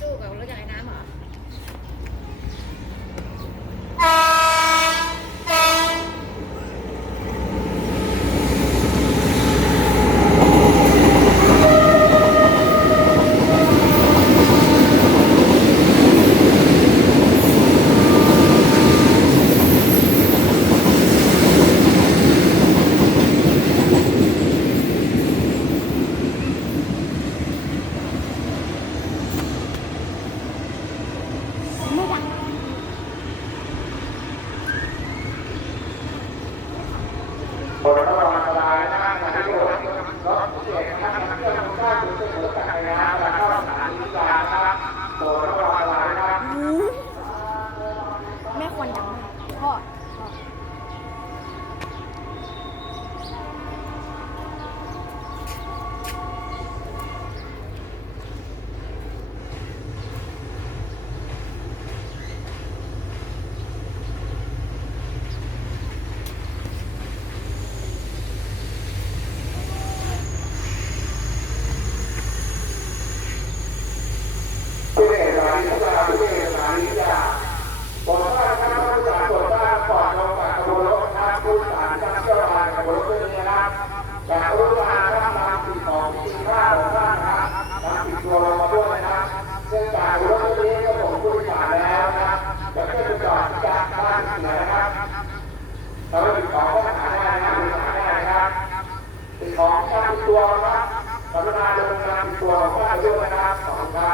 สู้กับรถจักรยานน้ำเหรอ แม่ควันยังพ่อ รุณานะครับนำสิ่งของที่มีค่าของท่านนะครับนำติดตัวลงมาด้วยนะครับซึ่งจากรถนี้ก็ผมพูดผ่านแล้วนะครับจะขึ้นไปจอดที่ด้านข้างเหนือนะครับเราติดของก็หาได้นะครับหาได้นะครับติดของนำติดตัวครับกรุณาลงนำติดตัวของท่าด้วยนะครับขอบคุณครับ